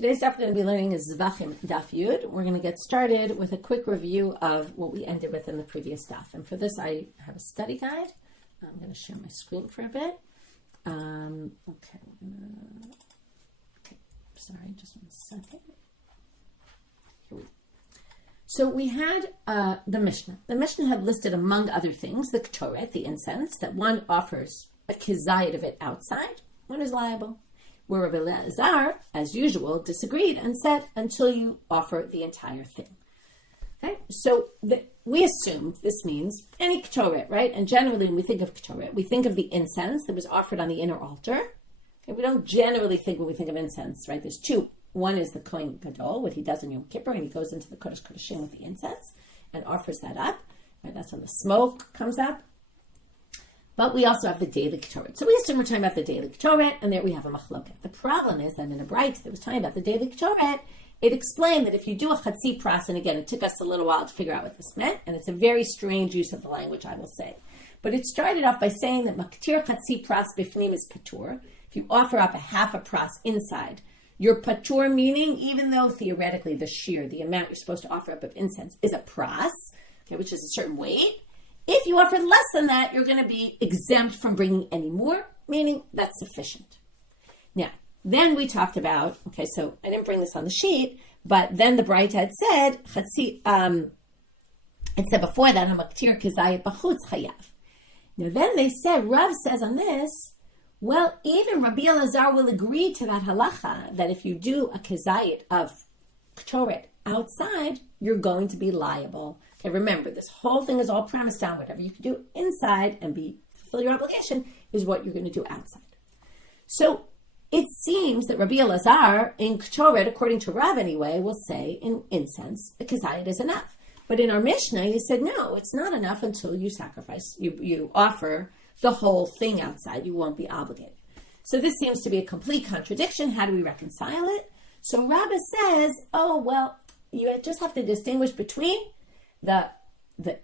Today's daf we're going to be learning is Zevachim daf Yud. We're going to get started with a quick review of what we ended with in the previous daf. And for this, I have a study guide. I'm going to share my screen for a bit. Okay, sorry, just 1 second. Here we go. So we had the Mishna. The Mishna had listed, among other things, the ketores, the incense, that one offers a kizayit of it outside, one is liable. Where Rabbi Elazar, as usual, disagreed and said, until you offer the entire thing. Okay, so we assumed this means any ketores, right? And generally, when we think of ketores, we think of the incense that was offered on the inner altar. Okay, we don't generally think when we think of incense, right? There's two. One is the Kohen Gadol, what he does in Yom Kippur, and he goes into the Kodesh Kodeshim with the incense and offers that up. Right, that's when the smoke comes up. But we also have the daily ketores. So we assume we're talking about the daily ketores, and there we have a machloket. The problem is that in a braita that was talking about the daily ketores, it explained that if you do a chatzitza, and again, it took us a little while to figure out what this meant, and it's a very strange use of the language, I will say. But it started off by saying that maktir chatzitza bifnim is patur. If you offer up a half a pras inside, your patur, meaning even though theoretically the shear, the amount you're supposed to offer up of incense, is a pras, okay, which is a certain weight. If you offer less than that, you're going to be exempt from bringing any more, meaning that's sufficient. Now, then we talked about, okay, so I didn't bring this on the sheet, but then the braita had said, it said before that, hamaktir kizayit b'chutz chayav. Now then they said, Rav says on this, well, even Rabbi Elazar will agree to that halacha, that if you do a kizayit of ketores outside, you're going to be liable. Okay, remember, this whole thing is all premised on whatever you can do inside and fulfill your obligation is what you're going to do outside. So it seems that Rabbi Elazar in ketores, according to Rav anyway, will say in incense, a kizayit is enough. But in our Mishnah, he said, no, it's not enough until you sacrifice, you offer the whole thing outside. You won't be obligated. So this seems to be a complete contradiction. How do we reconcile it? So Rabbi says, oh, well, you just have to distinguish between the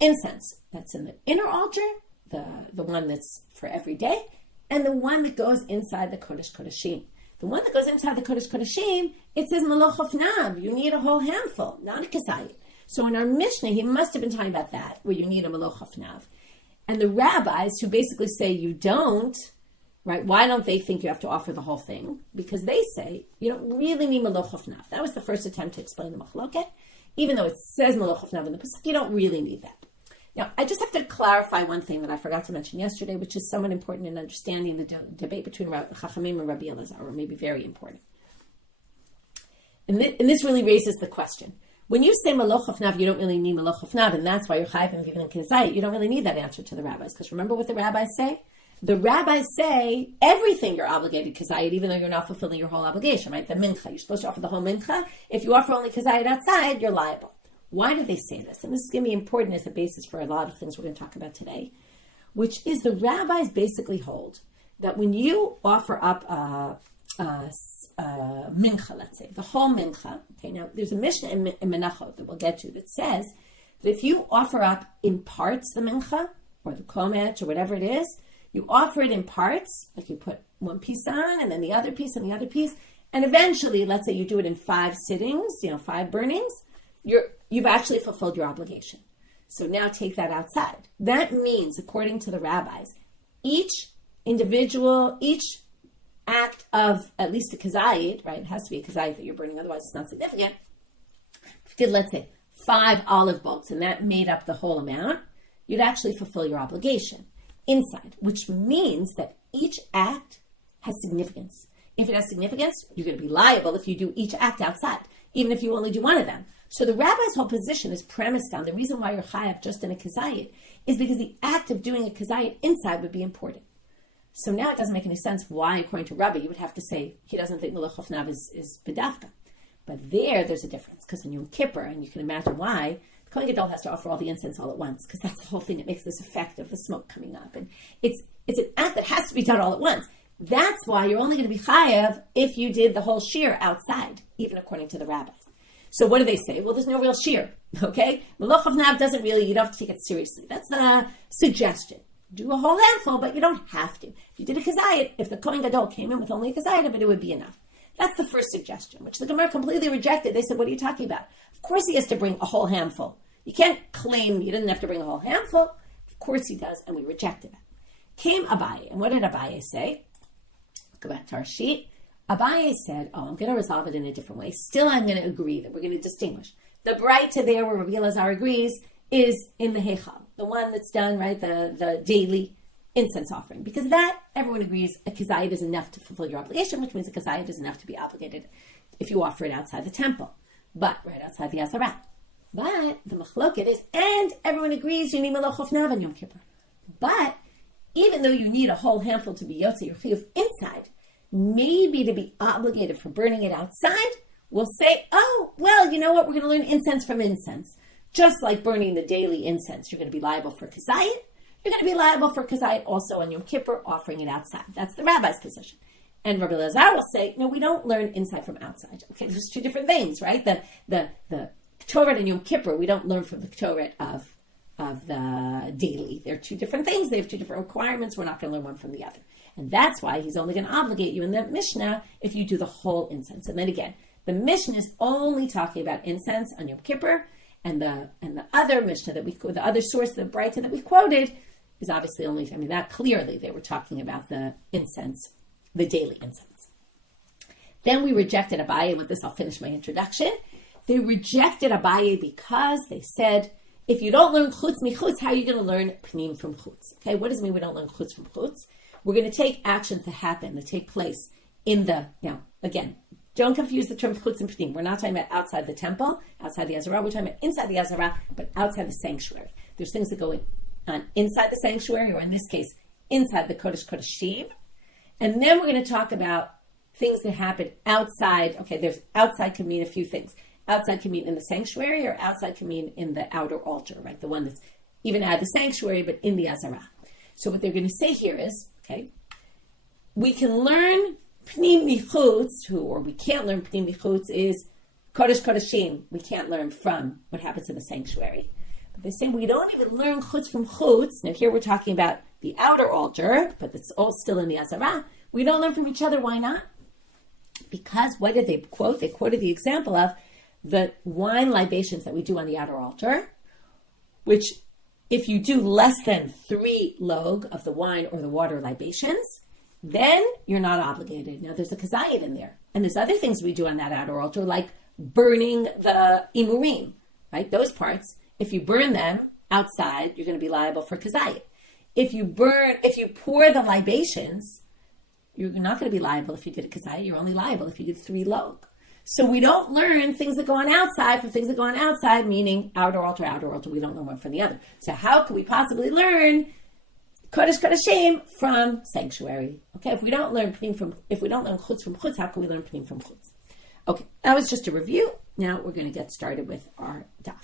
incense that's in the inner altar, the one that's for every day, and the one that goes inside the Kodesh Kodeshim. The one that goes inside the Kodesh Kodeshim, it says Maloch Hofnav. You need a whole handful, not a kizayit. So in our Mishnah, he must have been talking about that, where you need a Maloch Hofnav. And the rabbis who basically say you don't, right, why don't they think you have to offer the whole thing? Because they say you don't really need Maloch Hofnav. That was the first attempt to explain the machloket. Even though it says Maloch Hofnav in the Pasuk, you don't really need that. Now, I just have to clarify one thing that I forgot to mention yesterday, which is somewhat important in understanding the debate between Chachamim and Rabbi Elazar, or maybe very important. And this really raises the question. When you say Maloch Hofnav, you don't really need Maloch Hofnav, and that's why you're chayv even in kizayit. You don't really need that answer to the rabbis, because remember what the rabbis say? The rabbis say everything you're obligated kizayit, even though you're not fulfilling your whole obligation, right? The mincha, you're supposed to offer the whole mincha. If you offer only kizayit outside, you're liable. Why do they say this? And this is going to be important as a basis for a lot of things we're going to talk about today, which is the rabbis basically hold that when you offer up mincha, let's say, the whole mincha, okay, now there's a Mishnah in Menachot that we'll get to that says that if you offer up in parts the mincha, or the komet, or whatever it is, you offer it in parts, like you put one piece on, and then the other piece, and the other piece, and eventually, let's say you do it in 5 sittings, 5 burnings, you've actually fulfilled your obligation. So now take that outside. That means, according to the rabbis, each act of at least a kizayit, right? It has to be a kizayit that you're burning, otherwise it's not significant. If you did, let's say, 5 olive bulbs, and that made up the whole amount, you'd actually fulfill your obligation inside, which means that each act has significance. If it has significance, you're going to be liable if you do each act outside, even if you only do one of them. So the rabbi's whole position is premised on the reason why you're chayav just in a kizayit is because the act of doing a kizayit inside would be important. So now it doesn't make any sense why, according to Rabbi, you would have to say he doesn't think Maloch Hofnav is bedafka. But there's a difference, because in Yom Kippur, and you can imagine why, the Kohen Gadol has to offer all the incense all at once, because that's the whole thing that makes this effect of the smoke coming up. And it's an act that has to be done all at once. That's why you're only going to be chayav if you did the whole shear outside, even according to the rabbis. So what do they say? Well, there's no real shear, okay? Maloch Hofnav doesn't really, you don't have to take it seriously. That's the suggestion. Do a whole handful, but you don't have to. If you did a kizayit, if the Kohen Gadol came in with only a kizayit of it, it would be enough. That's the first suggestion, which the Gemara completely rejected. They said, what are you talking about? Of course he has to bring a whole handful. You can't claim he doesn't have to bring a whole handful. Of course he does, and we rejected it. Came Abaye, and what did Abaye say? Go back to our sheet. Abaye said, I'm going to resolve it in a different way. Still, I'm going to agree that we're going to distinguish. The braita there, where Rabbi Elazar agrees, is in the Heichal, the one that's done, right, the daily incense offering. Because that, everyone agrees, a kazayit is enough to fulfill your obligation, which means a kazayit is enough to be obligated if you offer it outside the temple, but right outside the Azarah. But the machloket is, and everyone agrees you need melach ofnav on Yom Kippur. But even though you need a whole handful to be yotze your chiyuv inside, maybe to be obligated for burning it outside, we'll say, well, you know what? We're going to learn incense from incense. Just like burning the daily incense, you're going to be liable for kazayit. You're going to be liable for kazayit also on Yom Kippur, offering it outside. That's the rabbi's position. And Rabbi Elazar will say, no, we don't learn inside from outside. Okay, there's two different things, right? The Torah and Yom Kippur, we don't learn from the Torah of the daily. They're two different things. They have two different requirements. We're not going to learn one from the other. And that's why he's only going to obligate you in the Mishna if you do the whole incense. And then again, the Mishna is only talking about incense on Yom Kippur, and the other Mishna the other source, the braita that we quoted, is obviously only, that clearly they were talking about the incense, the daily incense. Then we rejected Abaye, and with this I'll finish my introduction. They rejected Abaye because they said, if you don't learn chutz michutz, how are you going to learn pnim from chutz? Okay, what does it mean we don't learn chutz from chutz? We're going to take actions to happen, to take place in now, again, don't confuse the term chutz and pnim. We're not talking about outside the temple, outside the Azarah. We're talking about inside the Azarah, but outside the sanctuary. There's things that go on inside the sanctuary, or in this case, inside the Kodesh Kodeshim. And then we're going to talk about things that happen outside. Okay, there's outside can mean a few things. Outside can mean in the sanctuary, or outside can mean in the outer altar, right? The one that's even out of the sanctuary, but in the Azarah. So what they're going to say here is, okay, we can learn pnim michutz, or we can't learn pnim michutz, is Kodesh Kodeshim. We can't learn from what happens in the sanctuary. But they say we don't even learn chutz from chutz. Now here we're talking about the outer altar, but it's all still in the Azarah. We don't learn from each other. Why not? Because what did they quote? They quoted the example of the wine libations that we do on the outer altar, which if you do less than 3 log of the wine or the water libations, then you're not obligated. Now there's a kazayit in there. And there's other things we do on that outer altar, like burning the imurim, right? Those parts, if you burn them outside, you're going to be liable for kazayit. If you pour the libations, you're not going to be liable if you did a kazayit. You're only liable if you did 3 log. So we don't learn things that go on outside from things that go on outside, meaning outer altar. We don't learn one from the other. So how could we possibly learn Kodesh Kodeshim from sanctuary? Okay, if we don't learn chutz from chutz, how can we learn pnim from chutz? Okay, that was just a review. Now we're going to get started with our daf.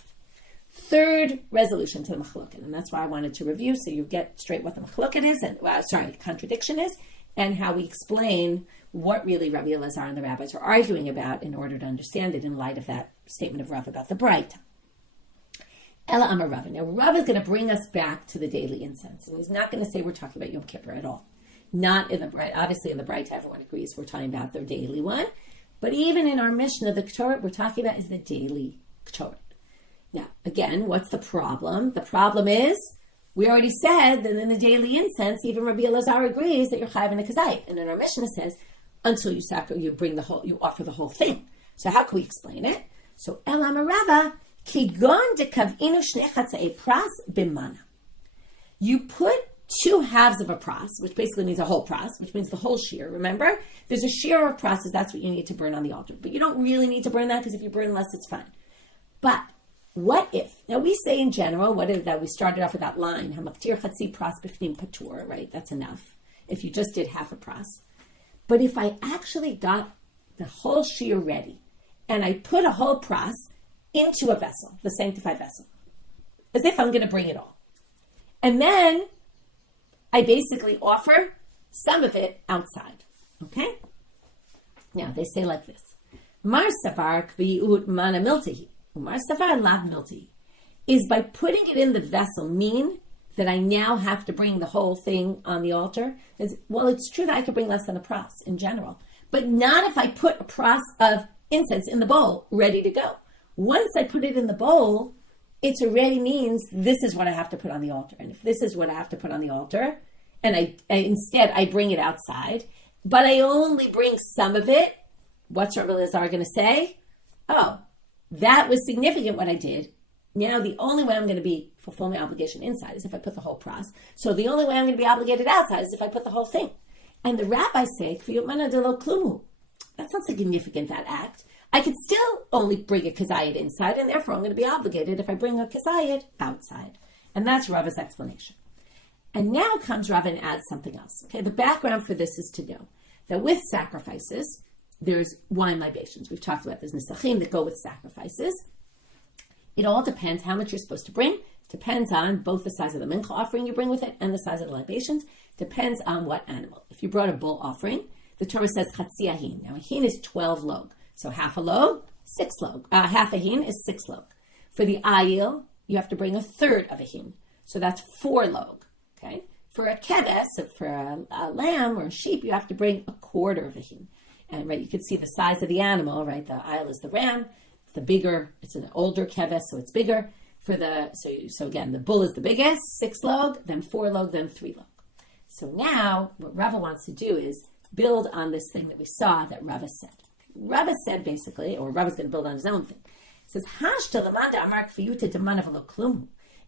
Third resolution to the machloket, and that's why I wanted to review, so you get straight what the machloket is, and contradiction is, and how we explain what really Rabbi Elazar and the rabbis are arguing about in order to understand it in light of that statement of Rav about the braita. Ela Amar Rav. Now Rav is going to bring us back to the daily incense, and he's not going to say we're talking about Yom Kippur at all. Not in the braita. Obviously in the braita everyone agrees we're talking about their daily one, but even in our Mishna, the Torah we're talking about is the daily Torah. Now again, what's the problem? The problem is, we already said that in the daily incense, even Rabbi Elazar agrees that you're chayav in a kazayit. And in our Mishna says, until you offer the whole thing. So how can we explain it? So El Amarava, Kigon de Kavinu Shnei Chatzei Pras Bimana. You put 2 halves of a pras, which basically means a whole pras, which means the whole shear. Remember, there's a shear of prasas, that's what you need to burn on the altar. But you don't really need to burn that, because if you burn less, it's fine. But what if? Now we say in general, we started off with that line, Hamaktir Chatzi Pras Bifnim Patur, right? That's enough. If you just did half a pras. But if I actually got the whole shear ready, and I put a whole pras into a vessel, the sanctified vessel, as if I'm going to bring it all, and then I basically offer some of it outside, okay? Now, they say like this, Mar Savar Kvi'ut Mana Miltihi, Mar Savar Lav Miltihi, is by putting it in the vessel mean that I now have to bring the whole thing on the altar? Well, it's true that I could bring less than a pras in general, but not if I put a pras of incense in the bowl ready to go. Once I put it in the bowl, it already means this is what I have to put on the altar. And if this is what I have to put on the altar, and I instead bring it outside, but I only bring some of it, what's Rabbi Elazar going to say? Oh, that was significant what I did. Now the only way I'm going to be fulfill my obligation inside is if I put the whole pras. So the only way I'm going to be obligated outside is if I put the whole thing. And the rabbis say, that's not significant, that act. I could still only bring a kazayit inside, and therefore I'm going to be obligated if I bring a kazayit outside. And that's Rava's explanation. And now comes Rav and adds something else. Okay, the background for this is to know that with sacrifices, there's wine libations. We've talked about there's Zevachim that go with sacrifices. It all depends how much you're supposed to bring. Depends on both the size of the mincha offering you bring with it and the size of the libations. Depends on what animal. If you brought a bull offering, the Torah says chatzitza hin. Now a hin is 12 log. So half a log, 6 log. Half a hin is 6 log. For the ayil, you have to bring a third of a hin. So that's 4 log. Okay. For a keves, for a lamb or a sheep, you have to bring a quarter of a hin. And right, you can see the size of the animal, right? The ayil is the ram. The bigger, it's an older keves, so it's bigger. So again, the bull is the biggest, 6 log, then 4 log, then 3 log. So now, what Rava wants to do is build on this thing that we saw that Rava said. Rava said basically, or Rava's going to build on his own thing. He says,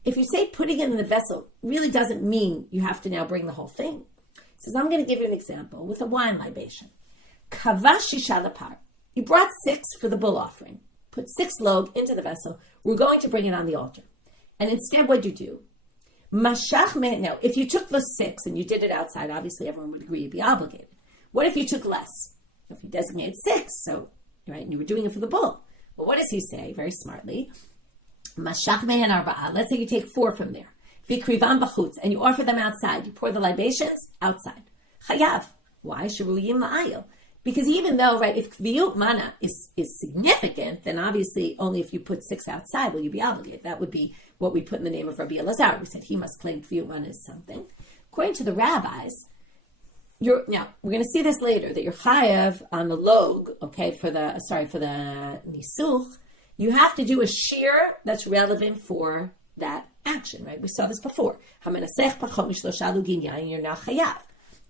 if you say putting it in the vessel really doesn't mean you have to now bring the whole thing. He says, I'm going to give you an example with a wine libation. You brought 6 for the bull offering. Put 6 log into the vessel. We're going to bring it on the altar. And instead, what'd you do? Now, if you took the 6 and you did it outside, obviously everyone would agree you'd be obligated. What if you took less? If you designated 6, so, right, and you were doing it for the bull. Well, what does he say, very smartly? Let's say you take 4 from there. And you offer them outside. You pour the libations outside. Chayav. Why? Because even though, right, if kviyut mana is significant, then obviously only if you put 6 outside will you be obligated. That would be what we put in the name of Rabbi Elazar. We said he must claim kviyut mana is something. According to the rabbis, now we're going to see this later, that you're chayav on the log, okay, for the nisuch, you have to do a shear that's relevant for that action, right? We saw this before. You're now chayav.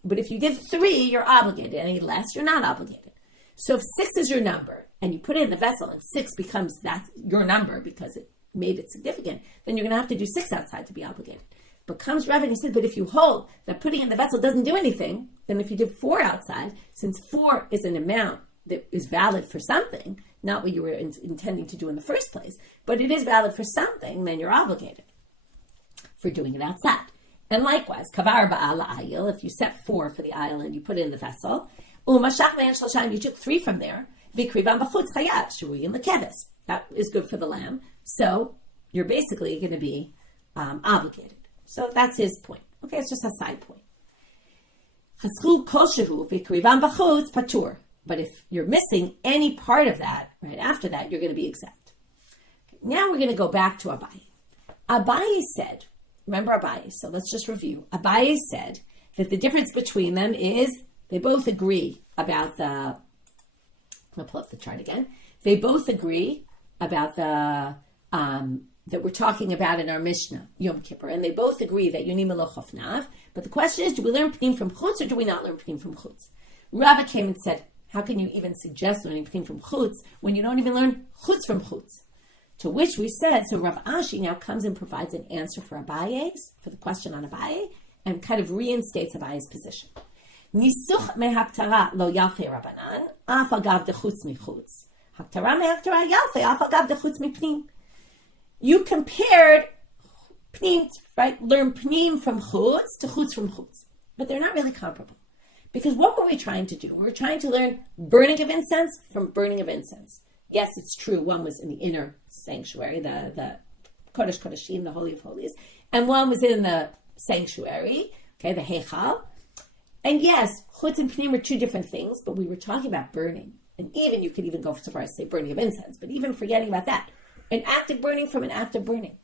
But if you did 3, you're obligated. Any less, you're not obligated. So if 6 is your number, and you put it in the vessel, and 6 becomes that your number because it made it significant, then you're going to have to do 6 outside to be obligated. But comes Rav and he says, but if you hold that putting it in the vessel doesn't do anything, then if you did 4 outside, since 4 is an amount that is valid for something, not what you were intending to do in the first place, but it is valid for something, then you're obligated for doing it outside. And likewise, kavar ba'al ayil, if you set 4 for the ayil and you put it in the vessel, you took 3 from there, that is good for the lamb, so you're basically going to be obligated. So that's his point. Okay, it's just a side point. But if you're missing any part of that, right after that, you're going to be exempt. Now we're going to go back to Abaye. Abaye said, remember Abaye, so let's just review. Abaye said that the difference between them is they both agree about the, I'll pull up the chart again. They both agree about the, that we're talking about in our Mishna, Yom Kippur, and they both agree that Yoni Meloch Hofnav. But the question is, do we learn Pnim from Chutz or do we not learn Pnim from Chutz? Rava came and said, how can you even suggest learning Pnim from Chutz when you don't even learn Chutz from Chutz? To which we said, so Rav Ashi now comes and provides an answer for Abaye's, for the question on Abaye, and kind of reinstates Abaye's position. Nisuch mehaktara lo yalfe Rabbanan, af agav dechutz michutz. Haktara mehaktara yalfe, af agav dechutz mipnim. You compared Pnim, right? Learn Pnim from Chutz to Chutz from Chutz. But they're not really comparable. Because what were we trying to do? We were trying to learn burning of incense from burning of incense. Yes, it's true. One was in the inner sanctuary, the Kodesh Kodeshim, the Holy of Holies. And one was in the sanctuary, okay, the Heichal. And yes, Chutz and Pnim were 2 different things, but we were talking about burning. And even, you could even go so far as to say burning of incense. But even forgetting about that, an act of burning from an act of burning.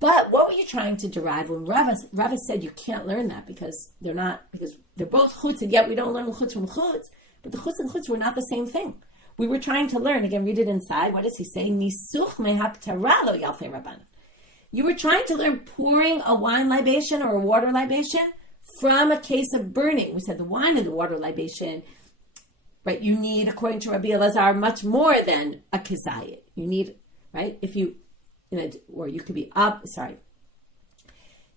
But what were you trying to derive when Rava said you can't learn that because they're both chutz, and yet we don't learn chutz from chutz? But the chutz and chutz were not the same thing. We were trying to learn, again, read it inside. What does he say? Nisuch mehaktara lo yalfei rabbanan. You were trying to learn pouring a wine libation or a water libation from a case of burning. We said the wine and the water libation, right? You need, according to Rabbi Elazar, much more than a kazayit. You need, right? If you, or you could be,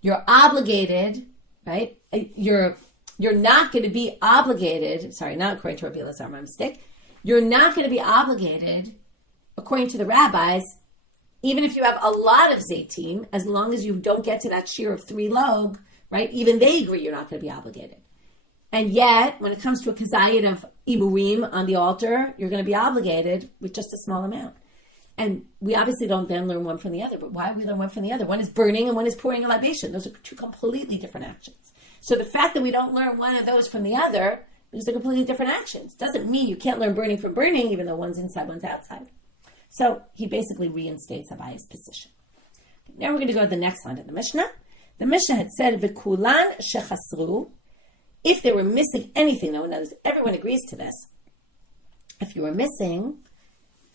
you're obligated, right? You're not going to be obligated, not according to Rabbi Elazar, my mistake. You're not going to be obligated, according to the rabbis, even if you have a lot of zaytim, as long as you don't get to that shear of 3 log, right? Even they agree you're not going to be obligated. And yet, when it comes to a kazayit of iburim on the altar, you're going to be obligated with just a small amount. And we obviously don't then learn one from the other, but why we learn one from the other? One is burning and one is pouring a libation. Those are 2 completely different actions. So the fact that we don't learn one of those from the other, because they're completely different actions, doesn't mean you can't learn burning from burning, even though one's inside, one's outside. So he basically reinstates Abaye's position. Now we're going to go to the next line of the Mishnah. The Mishnah had said, "V'kulan shechasru." If they were missing anything, though, notice everyone agrees to this. If you were missing,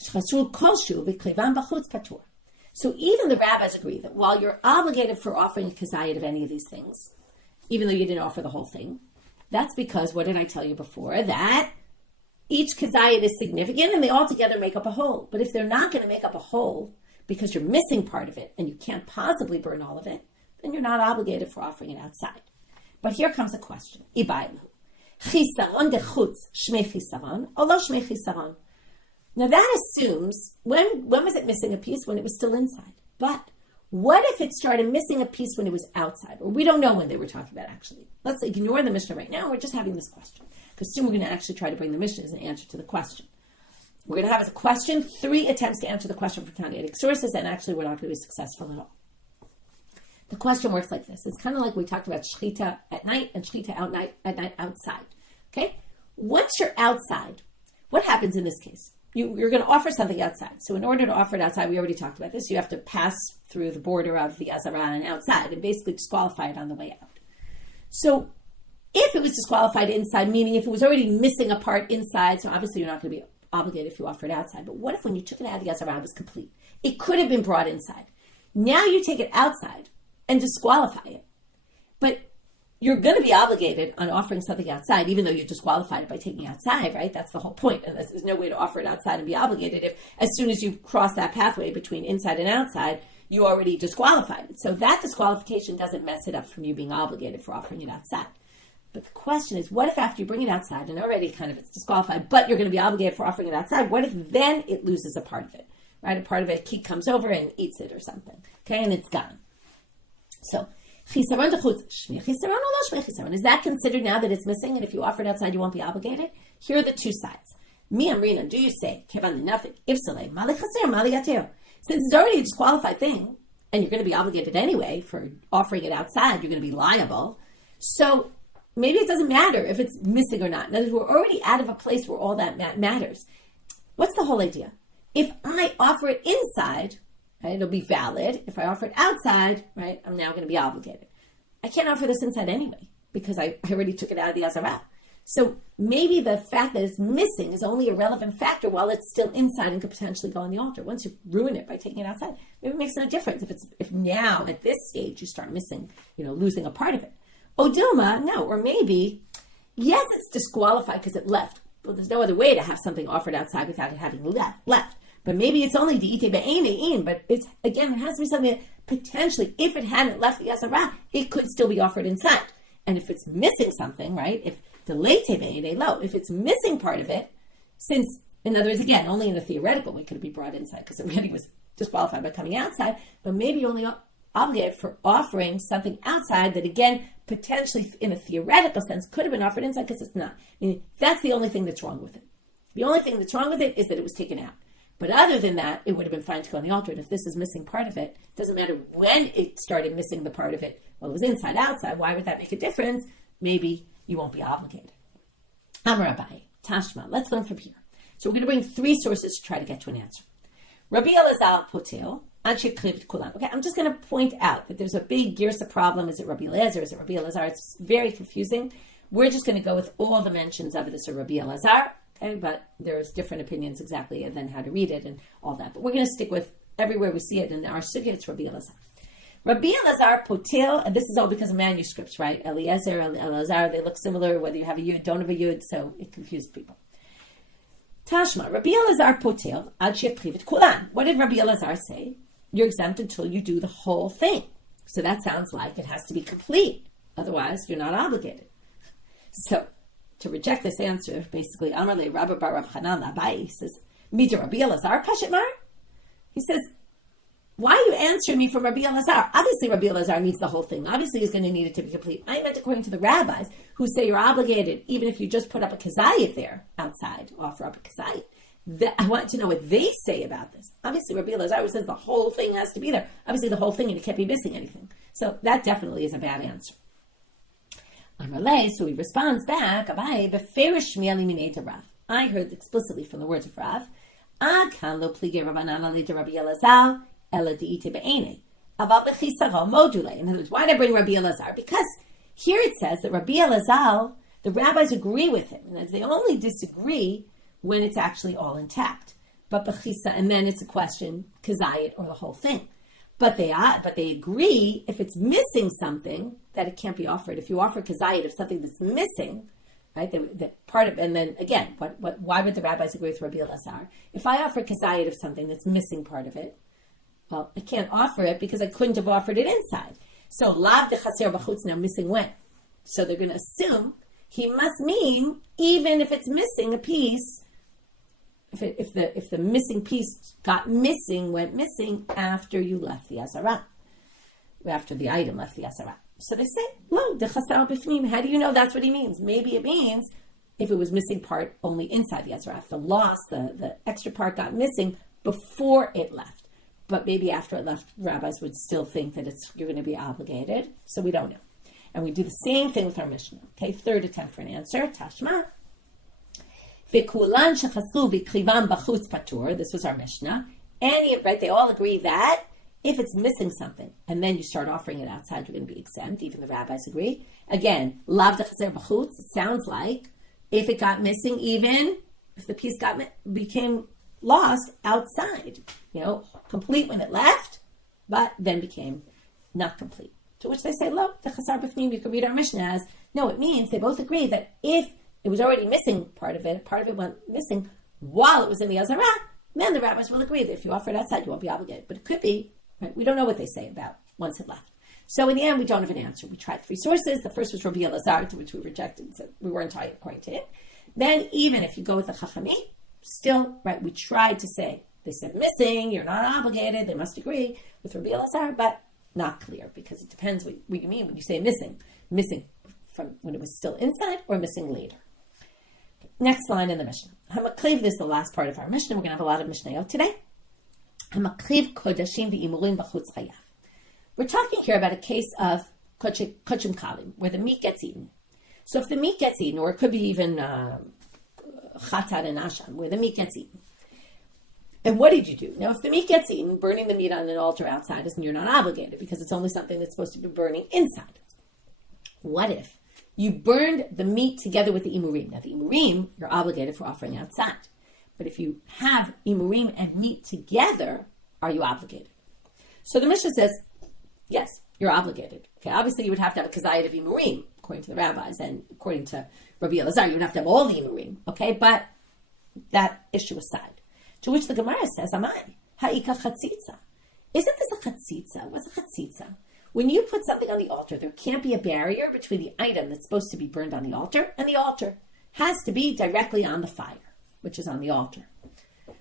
shechasru kolshu v'klivan b'chutz patur. So even the rabbis agree that while you're obligated for offering a kazayit of any of these things, even though you didn't offer the whole thing, that's because, what did I tell you before? That each kazayit is significant and they all together make up a whole. But if they're not going to make up a whole because you're missing part of it and you can't possibly burn all of it, then you're not obligated for offering it outside. But here comes a question. Ibaylu. Chisaron de chutz shmei chisaron or lo shmei chisaron. Now that assumes, when was it missing a piece? When it was still inside. But what if it started missing a piece when it was outside? Or we don't know when they were talking about, actually. Let's ignore the Mishnah right now. We're just having this question. Because soon we're going to actually try to bring the Mishnah as an answer to the question. We're going to have as a question 3 attempts to answer the question from Tanaitic sources, and actually we're not going to be successful at all. The question works like this. It's kind of like we talked about shechita at night and shechita at night outside. Okay? Once you're outside, what happens in this case? You're going to offer something outside. So in order to offer it outside, we already talked about this, you have to pass through the border of the Azara and outside and basically disqualify it on the way out. So if it was disqualified inside, meaning if it was already missing a part inside, so obviously you're not going to be obligated if you offer it outside. But what if when you took it out of the Azara, it was complete? It could have been brought inside. Now you take it outside and disqualify it. But you're going to be obligated on offering something outside, even though you disqualified it by taking it outside, right? That's the whole point. And there's no way to offer it outside and be obligated if, as soon as you cross that pathway between inside and outside, you already disqualified it. So that disqualification doesn't mess it up from you being obligated for offering it outside. But the question is, what if after you bring it outside and already kind of it's disqualified, but you're going to be obligated for offering it outside, what if then it loses a part of it, right? A part of it, Keek comes over and eats it or something, okay? And it's gone. So, chisaron de chutz, shmei chisaron or lo shmei chisaron? Is that considered now that it's missing, and if you offer it outside, you won't be obligated? Here are the 2 sides. Mi amrina, do you say, kevan nothing, if saleh, mali chaser, mali yater? Since it's already a disqualified thing, and you're going to be obligated anyway for offering it outside, you're going to be liable. So, maybe it doesn't matter if it's missing or not. In other words, we're already out of a place where all that matters. What's the whole idea? If I offer it inside, right, it'll be valid. If I offer it outside, right, I'm now going to be obligated. I can't offer this inside anyway because I already took it out of the Azara. So maybe the fact that it's missing is only a relevant factor while it's still inside and could potentially go on the altar. Once you ruin it by taking it outside, maybe it makes no difference if now at this stage you start missing, losing a part of it. Odilma, no, or maybe, yes, it's disqualified because it left. Well, there's no other way to have something offered outside without it having left. But maybe it's only di'ite be'ein, but it has to be something that potentially, if it hadn't left the Azara, it could still be offered inside. And if it's missing something, right, if the leite be'ein lo, if it's missing part of it, since, in other words, again, only in a theoretical way could it be brought inside because it really was disqualified by coming outside, but maybe you only obligated for offering something outside that, again, potentially in a theoretical sense could have been offered inside because it's not. I mean, that's the only thing that's wrong with it. The only thing that's wrong with it is that it was taken out. But other than that, it would have been fine to go on the altar. And if this is missing part of it, it doesn't matter when it started missing the part of it. Well, it was inside, outside. Why would that make a difference? Maybe you won't be obligated. Amar Abaye, Tashma. Let's learn from here. So we're going to bring 3 sources to try to get to an answer. Rabbi Elazar potel. Okay, I'm just going to point out that there's a big girsa problem. Is it Rabbi Elazar? Is it Rabbi Elazar? It's very confusing. We're just going to go with all the mentions of this of Rabbi Elazar, okay? But there's different opinions exactly and then how to read it and all that. But we're going to stick with everywhere we see it in our sugya, it's Rabbi Elazar. Rabbi Elazar potil, and this is all because of manuscripts, right? Eliezer, Elazar, they look similar, whether you have a yud, don't have a yud, so it confused people. Tashma, Rabbi Elazar potil, ad she'privet kulan. What did Rabbi Elazar say? You're exempt until you do the whole thing. So that sounds like it has to be complete. Otherwise, you're not obligated. So, to reject this answer, basically, Amar le Rabbi bar Rav Hanan Abaye says, Mita Rabbi Elazar Pashat Mar? He says, why are you answering me from Rabbi Elazar? Obviously, Rabbi Elazar needs the whole thing. Obviously, he's going to need it to be complete. I meant according to the rabbis who say you're obligated, even if you just put up a kazayit there outside, offer up a kazayit. I want to know what they say about this. Obviously, Rabbi Elazar says the whole thing has to be there. Obviously, the whole thing, and you can't be missing anything. So that definitely is a bad answer. Amarle, so he responds back, Abaye, beferish mi'ali minei Rav. I heard explicitly from the words of Rav, Ad kan lo plige Rabbanan ali de Rabbi Elazar, ela di'ite be'ene. Aval b'chisaro module. In other words, why did I bring Rabbi Elazar? Because here it says that Rabbi Elazar, the rabbis agree with him, and they only disagree when it's actually all intact. But b'chisa, and then it's a question, kazayit, or the whole thing. But they agree if it's missing something that it can't be offered. If you offer kazayit of something that's missing, right? That part of, and then again, why would the rabbis agree with Rabbi Elazar? If I offer kazayit of something that's missing part of it, well, I can't offer it because I couldn't have offered it inside. So lav de chaser b'chutz, now missing when? So they're going to assume he must mean even if it's missing a piece. If the missing piece went missing after you left the azara, after the item left the azara. So they say, "Lo, de chasar b'fnim." How do you know that's what he means? Maybe it means if it was missing part only inside the azara. If the loss, the extra part got missing before it left, but maybe after it left, rabbis would still think that you're going to be obligated. So we don't know, and we do the same thing with our Mishnah. Okay, third attempt for an answer. Tashma. This was our Mishnah. Right, they all agree that if it's missing something and then you start offering it outside, you're going to be exempt. Even the rabbis agree. Again, lav dechaser b'chutz. It sounds like if it got missing, even if the piece became lost outside, complete when it left, but then became not complete. To which they say, lo dechaser b'fnim. You can read our Mishnah as no. It means they both agree that if it was already missing part of it went missing while it was in the Azara, then the rabbis will agree that if you offer it outside, you won't be obligated. But it could be, right? We don't know what they say about once it left. So in the end, we don't have an answer. We tried 3 sources. The first was Rabbi Elazar, to which we rejected and said we weren't quite to it. Then even if you go with the Chachamim, still, right, we tried to say, they said missing, you're not obligated, they must agree with Rabbi Elazar, but not clear because it depends what you mean when you say missing from when it was still inside or missing later. Next line in the Mishnah. Hamakriv, this is the last part of our Mishnah. We're going to have a lot of Mishnayot today. Hamakriv kodashim v'imurim b'chutz chayav. We're talking here about a case of kochim kalim, where the meat gets eaten. So if the meat gets eaten, or it could be even chatat and asham, where the meat gets eaten. And what did you do? Now, if the meat gets eaten, burning the meat on an altar outside, you're not obligated because it's only something that's supposed to be burning inside. What if you burned the meat together with the imurim? Now, the imurim, you're obligated for offering outside. But if you have imurim and meat together, are you obligated? So the Mishnah says, yes, you're obligated. Okay, obviously you would have to have a kazayit of imurim, according to the rabbis, and according to Rabbi Elazar, you would have to have all the imurim. Okay, but that issue aside. To which the Gemara says, Abaye, ha'ika chatzitza. Isn't this a chatzitza? What's a chatzitza? When you put something on the altar, there can't be a barrier between the item that's supposed to be burned on the altar and the altar. Has to be directly on the fire, which is on the altar.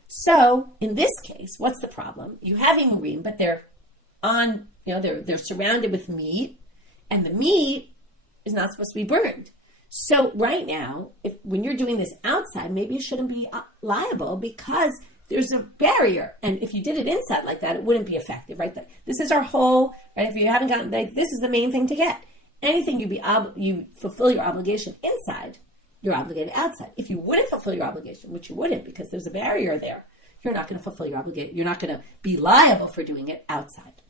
So, in this case, what's the problem? You have imurim, but they're on, they're surrounded with meat, and the meat is not supposed to be burned. So, right now, when you're doing this outside, maybe you shouldn't be liable because there's a barrier, and if you did it inside like that, it wouldn't be effective, right? This is our whole, right? If you haven't gotten, this is the main thing to get. Anything you fulfill your obligation inside, you're obligated outside. If you wouldn't fulfill your obligation, which you wouldn't because there's a barrier there, you're not going to fulfill your obligation. You're not going to be liable for doing it outside.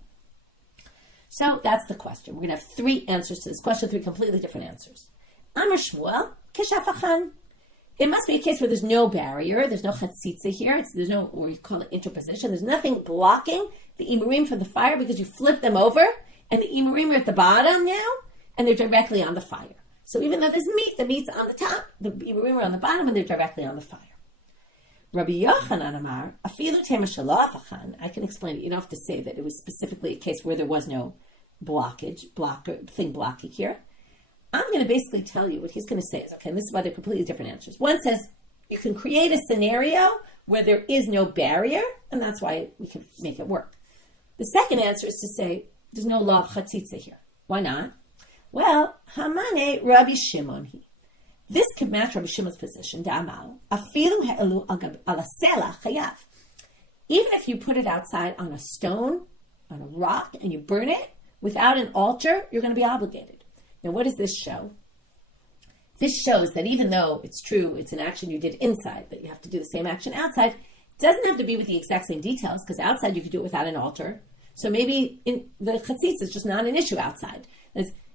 So that's the question. We're going to have 3 answers to this question, 3 completely different answers. Amar Shmuel, Keshafachan. It must be a case where there's no barrier, there's no chatzitza here, there's no, or you call it interposition, there's nothing blocking the imurim from the fire because you flip them over, and the imurim are at the bottom now, and they're directly on the fire. So even though there's meat, the meat's on the top, the imurim are on the bottom, and they're directly on the fire. Rabbi Yochanan Amar, afilu tema shalafachan. I can explain it. You don't have to say that it was specifically a case where there was no thing blocking here. I'm going to basically tell you what he's going to say is, okay, and this is why they're completely different answers. One says, you can create a scenario where there is no barrier, and that's why we can make it work. The second answer is to say, there's no law of chatzitza here. Why not? Well, Hamane Rabbi Shimon. This could match Rabbi Shimon's position, Da'amal, afilu ha'elu ala sela chayav. Even if you put it outside on a stone, on a rock, and you burn it, without an altar, you're going to be obligated. Now, what does this show? This shows that even though it's true, it's an action you did inside, that you have to do the same action outside, it doesn't have to be with the exact same details, because outside you could do it without an altar. So maybe the chatzitza is just not an issue outside.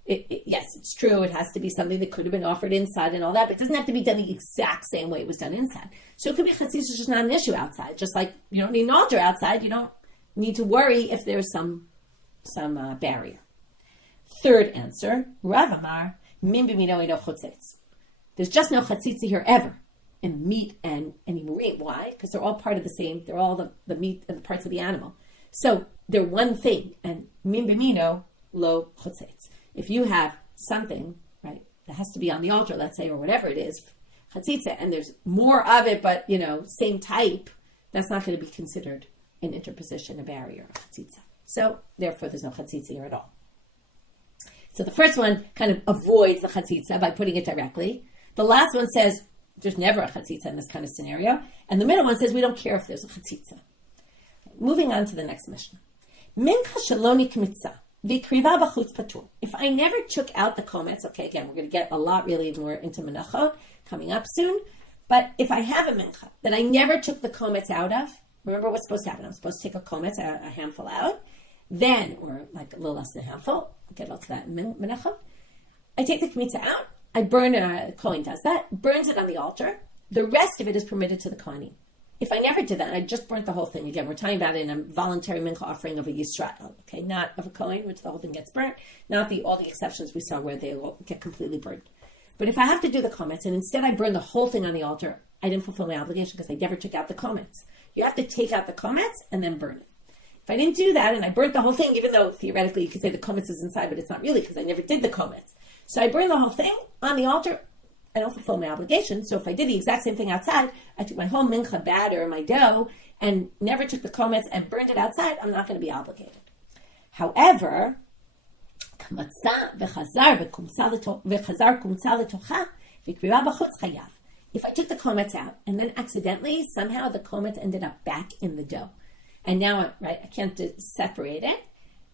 Yes, it's true, it has to be something that could have been offered inside and all that, but it doesn't have to be done the exact same way it was done inside. So it could be chatzitza is just not an issue outside. Just like you don't need an altar outside, you don't need to worry if there's some barrier. Third answer, Rav Amar, min b'mino eno chotzitz. There's just no chatzitza here ever in meat and imurim. Why? Because they're all part of the same, they're all the meat and the parts of the animal. So they're one thing, and min b'mino lo chotzitz. If you have something, right, that has to be on the altar, let's say, or whatever it is, chatzitza, and there's more of it, but, same type, that's not going to be considered an interposition, a barrier, a chatzitza. So, therefore, there's no chatzitza here at all. So the first one kind of avoids the chatzitza by putting it directly. The last one says there's never a chatzitza in this kind of scenario. And the middle one says we don't care if there's a chatzitza. Moving on to the next Mishnah. Mincha shaloni kmitza v'kriva b'chutz patur. If I never took out the komets, okay, again, we're going to get a lot really more into menachot coming up soon. But if I have a mincha that I never took the komets out of, remember what's supposed to happen. I'm supposed to take a komets, a handful out. Then, or like a little less than a handful, get all to that menacha. I take the kmitza out, I burn it, Kohen does that, burns it on the altar. The rest of it is permitted to the Kohanim. If I never did that, I just burnt the whole thing. Again, we're talking about it in a voluntary mincha offering of a Yisrael, okay, not of a Kohen, which the whole thing gets burnt, not all the exceptions we saw where they will get completely burned. But if I have to do the komets, and instead I burn the whole thing on the altar, I didn't fulfill my obligation because I never took out the komets. You have to take out the komets and then burn it. If I didn't do that and I burnt the whole thing, even though theoretically you could say the komets is inside, but it's not really because I never did the komets. So I burned the whole thing on the altar. I don't fulfill my obligation. So if I did the exact same thing outside, I took my whole mincha batter, my dough, and never took the komets and burned it outside, I'm not going to be obligated. However, if I took the komets out and then accidentally, somehow the komets ended up back in the dough, and now I can't separate it.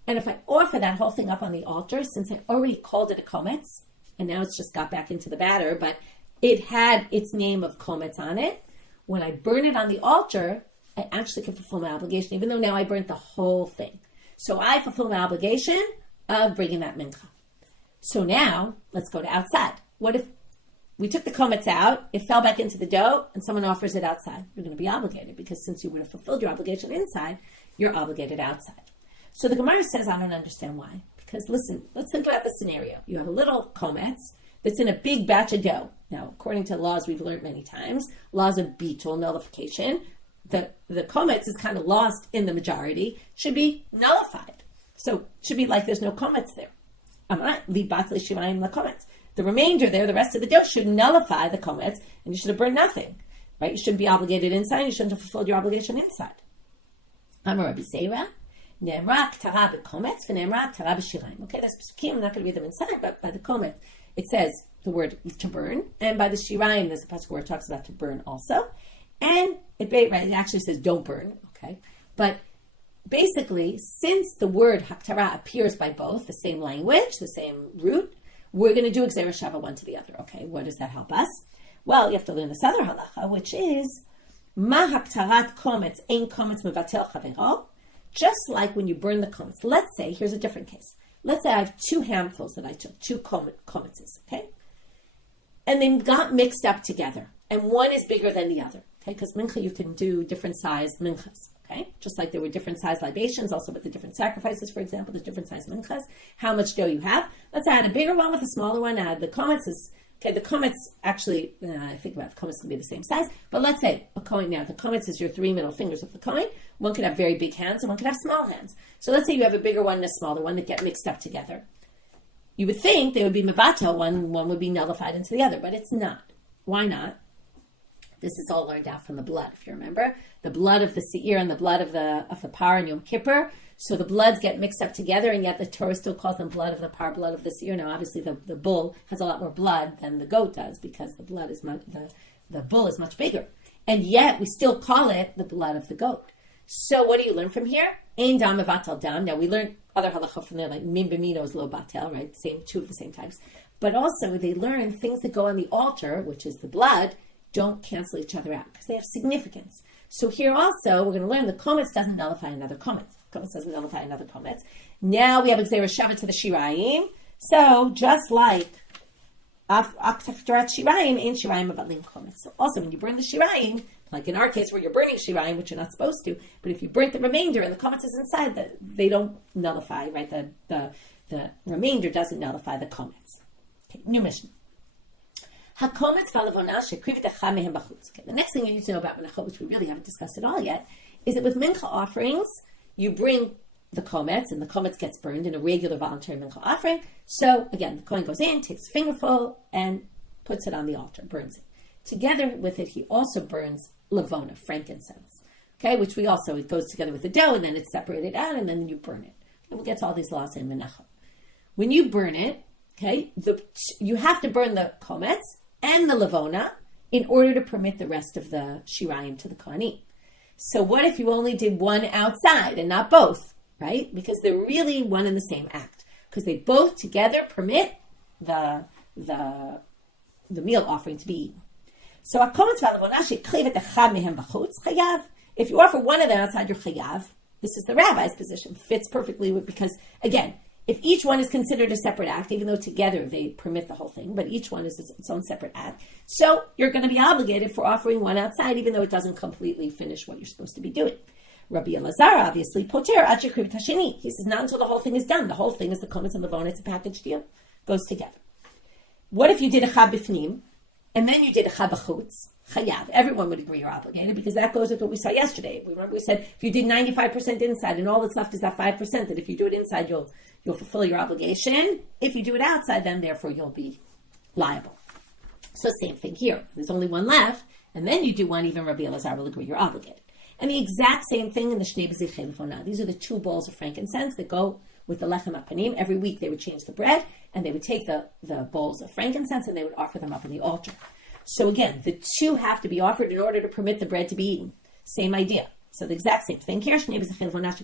And if I offer that whole thing up on the altar, since I already called it a komets, and now it's just got back into the batter, but it had its name of komets on it, when I burn it on the altar, I actually can fulfill my obligation, even though now I burnt the whole thing. So I fulfill my obligation of bringing that mincha. So now, let's go to outside. What if we took the komets out, it fell back into the dough, and someone offers it outside? You're going to be obligated, because since you would have fulfilled your obligation inside, you're obligated outside. So the Gemara says, I don't understand why. Because listen, let's think about the scenario. You have a little komets that's in a big batch of dough. Now, according to laws we've learned many times, laws of bitul, nullification, the komets is kind of lost in the majority, should be nullified. So it should be like there's no komets there. The remainder there, the rest of the dough, should nullify the komets, and you should have burned nothing. Right? You shouldn't be obligated inside, you shouldn't have fulfilled your obligation inside. Amar Rabbi Zera. Okay, that's psukim. I'm not going to read them inside, but by the komet, it says the word to burn, and by the shirayim, there's a pasuk where it talks about to burn also, and it actually says don't burn. Okay, but basically, since the word haktara appears by both, the same language, the same root, we're going to do gzeira shava one to the other. Okay, what does that help us? Well, you have to learn this other halacha, which is ma haktarat komets ein komets mevatel chavero. Just like when you burn the komets. Let's say, here's a different case. Let's say I have 2 handfuls that I took, 2 komets, okay? and they got mixed up together, and one is bigger than the other. Okay, because mincha, you can do different sized minchas. Okay, just like there were different size libations, also with the different sacrifices, for example, there's different size minchas. How much dough you have? Let's add a bigger one with a smaller one. Add the comets is okay. The comets actually, I think about the comets can be the same size, but let's say a coin now. The comets is your 3 middle fingers of the coin. One could have very big hands, and one could have small hands. So let's say you have a bigger one and a smaller one that get mixed up together. You would think they would be mevatel, one would be nullified into the other, but it's not. Why not? This is all learned out from the blood, if you remember. The blood of the seir and the blood of the par and Yom Kippur. So the bloods get mixed up together, and yet the Torah still calls them blood of the par, blood of the seir. Now, obviously, the bull has a lot more blood than the goat does, because the blood is the bull is much bigger. And yet, we still call it the blood of the goat. So what do you learn from here? Ein dam mevatel dam. Now, we learn other halacha from there, like min b'mino is lo batel, right? Two of the same types. But also, they learn things that go on the altar, which is the blood, don't cancel each other out because they have significance. So here also, we're going to learn the comets doesn't nullify another comet. Comets doesn't nullify another comet. Now we have Gzeira Shava to the Shirayim. So just like Aktaktarat Shirayim, in Shirayim Avalim comets. So also when you burn the Shirayim, like in our case where you're burning Shirayim, which you're not supposed to, but if you burn the remainder and the comets is inside, they don't nullify, right? The remainder doesn't nullify the comets. Okay, new Mishna. The next thing you need to know about menachot, which we really haven't discussed at all yet, is that with mincha offerings, you bring the comets, and the comets gets burned in a regular voluntary mincha offering. So again, the kohen goes in, takes a fingerful, and puts it on the altar, burns it. Together with it, he also burns lavona, frankincense, okay, which it goes together with the dough, and then it's separated out, and then you burn it. And we'll get to all these laws in menachot. When you burn it, okay, you have to burn the comets and the lavona in order to permit the rest of the shirayim to the kohanim. So what if you only did one outside and not both, right? Because they're really one and the same act, because they both together permit the meal offering to be eaten. So if you offer one of them outside, you're chayav. This is the rabbi's position. Fits perfectly with, because again, if each one is considered a separate act, even though together they permit the whole thing, but each one is its own separate act, so you're going to be obligated for offering one outside, even though it doesn't completely finish what you're supposed to be doing. Rabbi Elazar, obviously, poter ad shekriv tashini. He says, not until the whole thing is done. The whole thing is the komets and lavona. It's a package deal. Goes together. What if you did a chab b'fnim, and then you did a chab b'chutz? Chayav. Everyone would agree you're obligated, because that goes with what we saw yesterday. Remember we said if you did 95% inside and all that's left is that 5%, that if you do it inside, you'll fulfill your obligation. If you do it outside, then therefore you'll be liable. So same thing here. There's only one left, and then you do one, even Rabbi Elazar will agree you're obligated. And the exact same thing in the Shnei B'zich Lefona. These are the 2 bowls of frankincense that go with the lechem apanim. Every week they would change the bread, and they would take the bowls of frankincense and they would offer them up on the altar. So again, the 2 have to be offered in order to permit the bread to be eaten. Same idea. So the exact same thing here. Rabbi Elazar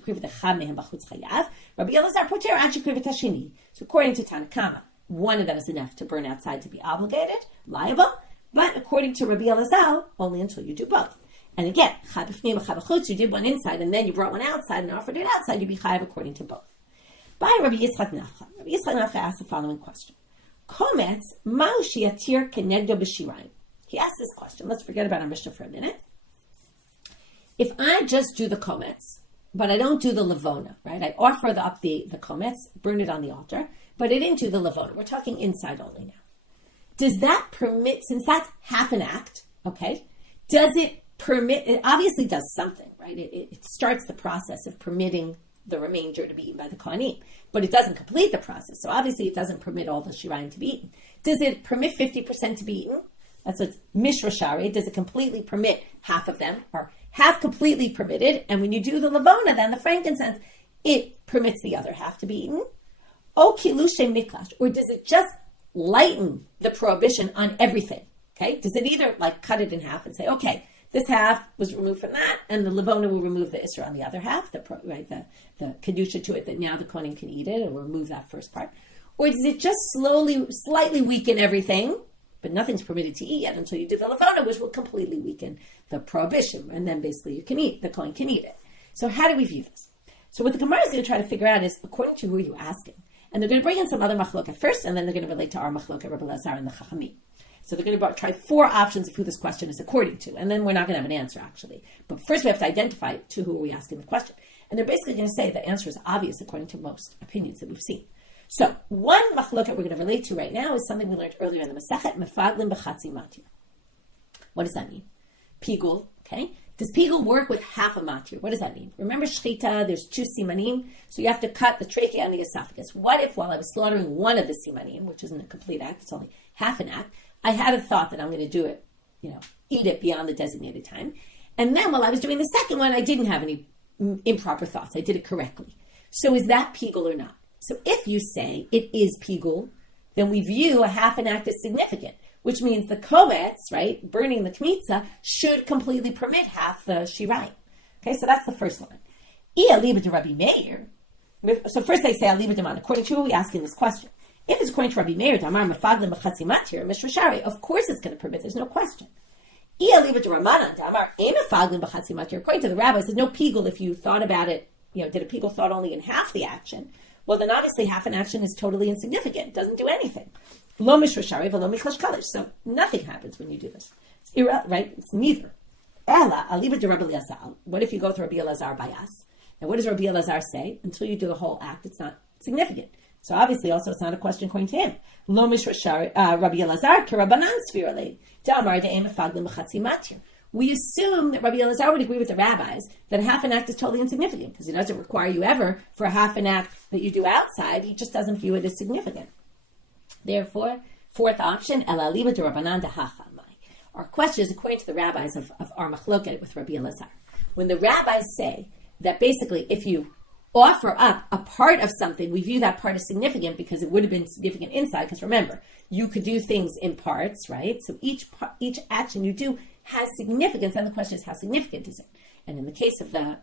poter ad shekriv tashini. So according to Tanakama, one of them is enough to burn outside to be obligated, liable. But according to Rabbi Elazar, only until you do both. And again, chab b'fnim, chab b'chutz, you did one inside and then you brought one outside and offered it outside, you'd be chayav according to both. By Rabbi Yitzchak Nafcha. Rabbi Yitzchak Nafcha asked the following question. Komets, ma'u sheyatir kenegdo b'shirayim. He asked this question. Let's forget about our Mishna for a minute. If I just do the komets, but I don't do the lavona, right? I offer up the komets, burn it on the altar, but I didn't do the lavona. We're talking inside only now. Does that permit, since that's half an act, okay, does it permit, it obviously does something, right? It starts the process of permitting the remainder to be eaten by the kohanim, but it doesn't complete the process. So obviously it doesn't permit all the shirayim to be eaten. Does it permit 50% to be eaten? That's what's mishra. Does it completely permit half of them, or half completely permitted? And when you do the lavona, then the frankincense, it permits the other half to be eaten. O kilushe miklash, or does it just lighten the prohibition on everything? Okay, does it either like cut it in half and say, okay, this half was removed from that, and the lavona will remove the isra on the other half, the kedusha to it, that now the kohanim can eat it, and remove that first part? Or does it just slightly weaken everything, but nothing's permitted to eat yet until you do the lavona, which will completely weaken the prohibition, and then basically you can eat, the kohen can eat it. So how do we view this? So what the Gemara is going to try to figure out is, according to who you're asking, and they're going to bring in some other machlokah first, and then they're going to relate to our machlokah, Rabbi Elazar and the Chachamim. So they're going to try 4 options of who this question is according to, and then we're not going to have an answer, actually. But first we have to identify to who are we asking the question. And they're basically going to say the answer is obvious according to most opinions that we've seen. So one machloket we're going to relate to right now is something we learned earlier in the Masechet, mefaglim b'chatzi matir. What does that mean? Pigul, okay? Does pigul work with half a matir? What does that mean? Remember shchita, there's 2 simanim, so you have to cut the trachea and the esophagus. What if while I was slaughtering one of the simanim, which isn't a complete act, it's only half an act, I had a thought that I'm going to do it, eat it beyond the designated time. And then while I was doing the second one, I didn't have any improper thoughts. I did it correctly. So is that pigul or not? So if you say it is pigul, then we view a half an act as significant, which means the kovetz, right, burning the kmitza, should completely permit half the shirayim. Okay, so that's the first line. Liable to Rabbi Meir. So first they say liable to man. According to who are we asking this question? If it's according to Rabbi Meir, damar mefaglim b'chatzi matir, mishra shari, of course it's going to permit. There's no question. Liable to Ramanan, damar ein mefaglim b'chatzi matir. According to the rabbis, there's no pigul if you thought about it. Did a pigul thought only in half the action? Well, then obviously half an action is totally insignificant. It doesn't do anything. Lo mishra shari v'lo michlash kalish. So nothing happens when you do this. It's right? It's neither. Ela aliba de Rabbi Elazar. What if you go through Rabbi Elazar by us? And what does Rabbi Elazar say? Until you do the whole act, it's not significant. So obviously, also, it's not a question according to him. Lo mishra shari Rabbi Elazar k'Rabbanan svirale damar de'em efaglim b'chatzi matir. We assume that Rabbi Elazar would agree with the rabbis that half an act is totally insignificant because he doesn't require you ever for a half an act that you do outside. He just doesn't view it as significant. Therefore, fourth option, el aliba de Rabbanan dehachamai. Our question is according to the rabbis of our machloket with Rabbi Elazar. When the rabbis say that basically if you offer up a part of something, we view that part as significant because it would have been significant inside. Because remember, you could do things in parts, right? So each action you do has significance, and the question is how significant is it? And in the case of the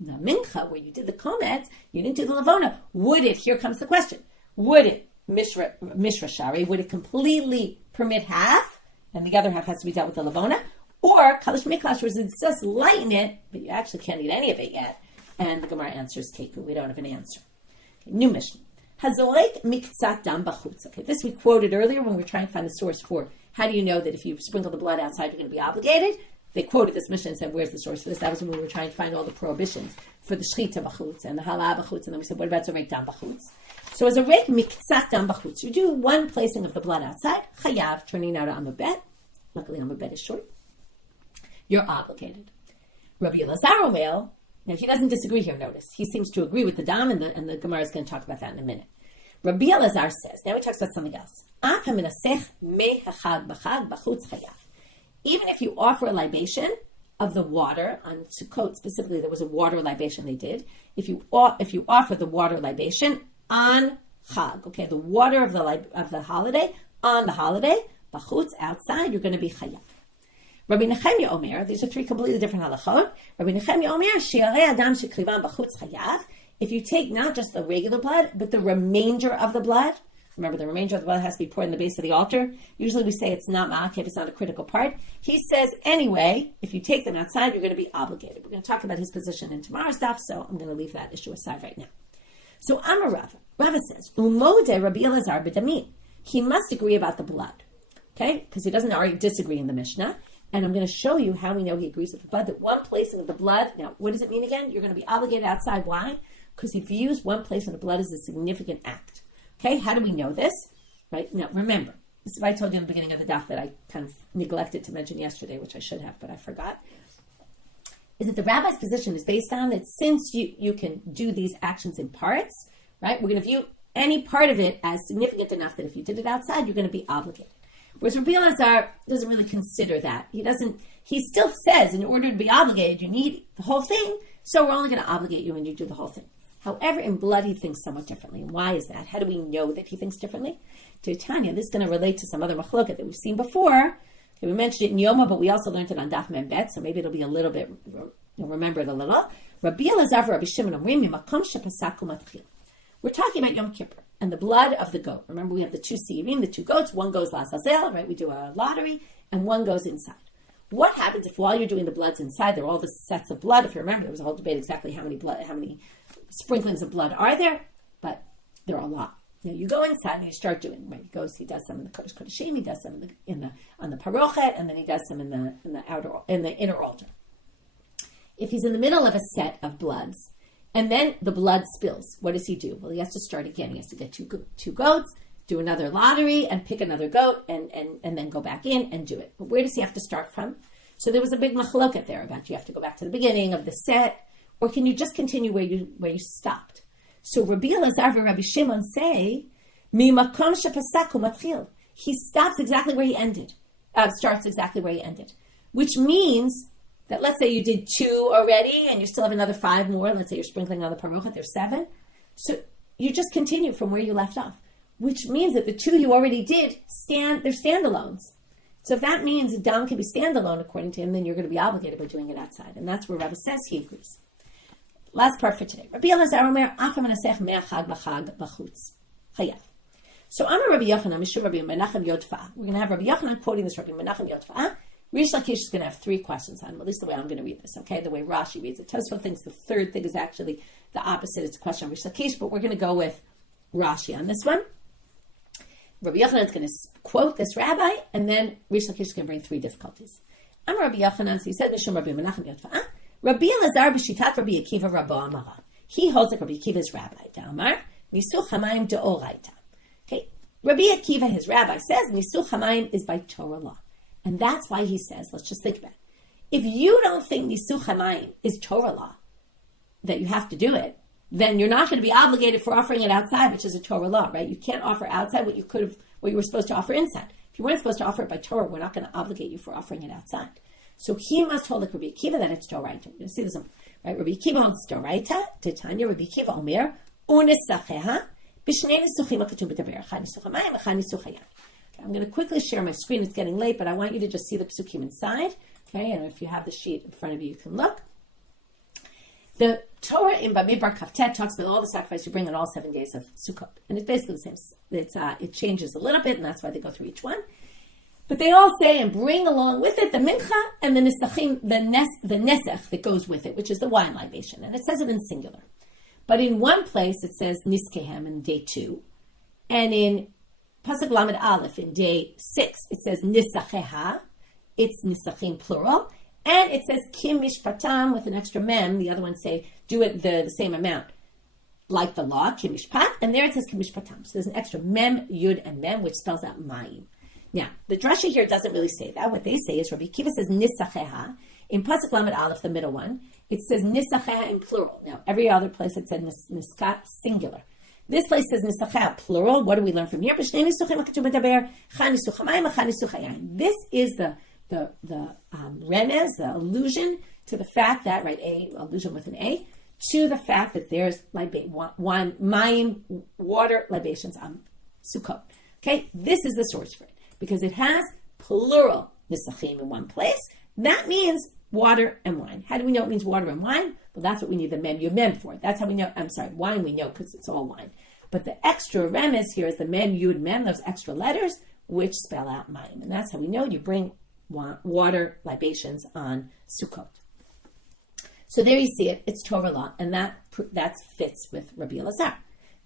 mincha, where you did the kometz, you didn't do the lavona. Would it? Here comes the question: would it mishra shari? Would it completely permit half, and the other half has to be dealt with the lavona, or kalish miklash, where it's just lighten it, but you actually can't eat any of it yet? And the Gemara answers keku. We don't have an answer. Okay, new Mishna. Hazorek miktzat dam bachutz. Okay, this we quoted earlier when we were trying to find the source for how do you know that if you sprinkle the blood outside you're going to be obligated. They quoted this Mishna and said, where's the source for this? That was when we were trying to find all the prohibitions for the shchita bachutz and the halal bachutz. And then we said, what about zorek dam bachutz? So as a rek miktzat dam bachutz, you do one placing of the blood outside, chayav, turning out on the bet. Luckily on the bet is short. You're obligated. Rabbi Elazar Omer, now he doesn't disagree here, notice. He seems to agree with the dam, and the Gemara is going to talk about that in a minute. Rabbi Elazar says, now he talks about something else. Even if you offer a libation of the water, on Sukkot specifically, there was a water libation they did. If you offer the water libation on Chag, okay, the water of the holiday, on the holiday, b'chutz, outside, you're going to be chayav. Rabbi Nechemia Omer, these are 3 completely different halachot. Rabbi Nechemia Omer, she'arei adam shekrivan b'chutz chayav. If you take not just the regular blood, but the remainder of the blood, remember the remainder of the blood has to be poured in the base of the altar. Usually we say it's not ma'akev, it's not a critical part. He says, anyway, if you take them outside, you're going to be obligated. We're going to talk about his position in tomorrow's stuff, so I'm going to leave that issue aside right now. So Amar Rava. Rava says, Umode Rabbi Elazar b'damin. He must agree about the blood. Okay? Because he doesn't already disagree in the Mishnah. And I'm going to show you how we know he agrees with the blood. That one placing of the blood, now what does it mean again? You're going to be obligated outside. Why? Because he views one placing of the blood as a significant act. Okay, how do we know this? Right, now remember, this is what I told you in the beginning of the daf that I kind of neglected to mention yesterday, which I should have, but I forgot. Is that the rabbi's position is based on that since you can do these actions in parts, right, we're going to view any part of it as significant enough that if you did it outside, you're going to be obligated. Whereas Rabbi Elazar doesn't really consider that. He still says in order to be obligated, you need the whole thing, so we're only going to obligate you when you do the whole thing. However, in blood, he thinks somewhat differently. And why is that? How do we know that he thinks differently? To Tanya, this is going to relate to some other machloket that we've seen before. Okay, we mentioned it in Yoma, but we also learned it on Daf Mem Bet, so maybe it'll be a little bit, you'll remember it a little. Rabbi Elazar, Rabbi Shimon, Omrim, Yemakom shepasaku matchil. We're talking about Yom Kippur and the blood of the goat. Remember, we have the 2 seirim, the 2 goats. One goes Lazazel, right? We do a lottery, and one goes inside. What happens if while you're doing the bloods inside, there are all the sets of blood? If you remember, there was a whole debate exactly how many sprinklings of blood are there, but there are a lot. Now you go inside and you start doing, right? He does some in the Kodesh Kodeshim, he does some on the parochet, and then he does some in the inner altar. If he's in the middle of a set of bloods, and then the blood spills, what does he do? Well, he has to start again. He has to get two goats, do another lottery, and pick another goat, and then go back in and do it. But where does he have to start from? So there was a big machloket there about you have to go back to the beginning of the set, or can you just continue where you stopped? So Rabbi Elazar and Rabbi Shimon say, "Mimakom shepasaku matchil." He stops exactly where he ended. Starts exactly where he ended, which means that let's say you did 2 already, and you still have another 5 more. Let's say you're sprinkling on the parochet. There's 7. So you just continue from where you left off, which means that the 2 you already did they're standalones. So if that means a dam can be standalone according to him, then you're going to be obligated by doing it outside, and that's where Rabbi says he agrees. Last part for today. Rabbi Elazar Omer, Afam Menasech Me'achag B'chag B'chutz. Chayav. So Amar Rabbi Yochanan, Mishur Rabbi Menachem Yodfa. We're going to have Rabbi Yochanan quoting this Rabbi Menachem Yodfa. Rish Lakish is going to have 3 questions on him, at least the way I'm going to read this, okay? The way Rashi reads it. Tosfot thinks the third thing is actually the opposite. It's a question on Rish Lakish, but we're going to go with Rashi on this one. Rabbi Yochanan is going to quote this rabbi, and then Rish Lakish is going to bring 3 difficulties. Amar Rabbi Yochanan, so he said, Mishur Rabbi Menachem Yodfa. Rabbi Elazar b'shitat Rabbi Akiva Rabbo Amara. He holds like Rabbi Akiva's rabbi. Da'amar, Nisuch Hamayim de'oraita. Okay, Rabbi Akiva, his rabbi, says Nisuch Hamayim is by Torah law. And that's why he says, let's just think about it. If you don't think Nisuch Hamayim is Torah law, that you have to do it, then you're not going to be obligated for offering it outside, which is a Torah law, right? You can't offer outside what you were supposed to offer inside. If you weren't supposed to offer it by Torah, we're not going to obligate you for offering it outside. So he must hold like Rabbi Akiva that it's Doraita. We're going to see this, right? Rabbi Akiva holds Doraita. Titania, Rabbi Akiva Omer, Unesacheha, B'shnei Nisuchim HaKatum B'Daber, Echad Nisuch Hamayim, Echad Nisuch Hayad. I'm going to quickly share my screen. It's getting late, but I want you to just see the psukim inside. Okay, and if you have the sheet in front of you, you can look. The Torah in Bamidbar Kaftet talks about all the sacrifices you bring on all 7 days of Sukkot, and it's basically the same. It changes a little bit, and that's why they go through each one. But they all say and bring along with it the mincha and the nisachim, the nesech that goes with it, which is the wine libation, and it says it in singular. But in one place it says niskehem in day 2, and in Pasuk Lamed Aleph in day 6 it says nisacheha. It's nisachim plural, and it says kim mishpatam with an extra mem. The other ones say do it the same amount, like the law kim mishpat, and there it says kim mishpatam. So there's an extra mem, yud, and mem, which spells out mayim. Now, the drasha here doesn't really say that. What they say is Rabbi Akiva says nisacheha. In Pasuk Lamed Aleph, the middle one, it says nisacheha in plural. Now, every other place it said niska singular. This place says nisacheha plural. What do we learn from here? This is the remez, the allusion to the fact that, right, allusion with an A, to the fact that there's wine, mayim, water libations on Sukkot. Okay, this is the source for it. Because it has plural nisachim in one place. That means water and wine. How do we know it means water and wine? Well, that's what we need the mem yud mem for. That's how we know, wine we know because it's all wine. But the extra remez here is the mem yud mem, those extra letters, which spell out mayim. And that's how we know you bring water libations on Sukkot. So there you see it. It's Torah law, and that fits with Rabbi Elazar.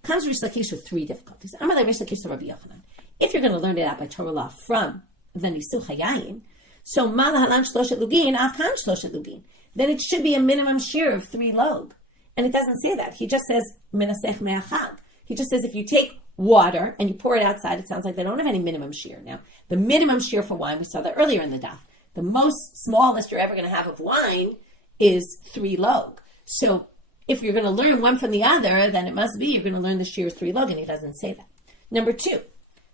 Comes Rish Lakish with 3 difficulties. Amalei Rish Lakish to Rabbi Yochanan. If you're going to learn it out by Torah law from the Nisuch Hayayim, so Malahalan Shloshet Lugin, Afkan Shloshet Lugin, then it should be a minimum shear of 3 log. And it doesn't say that. He just says Menasech Me'achag. He just says if you take water and you pour it outside, it sounds like they don't have any minimum shear. Now, the minimum shear for wine, we saw that earlier in the daf. The most smallest you're ever going to have of wine is 3 log. So if you're going to learn one from the other, then it must be you're going to learn the shear is 3 log, and he doesn't say that. Number 2,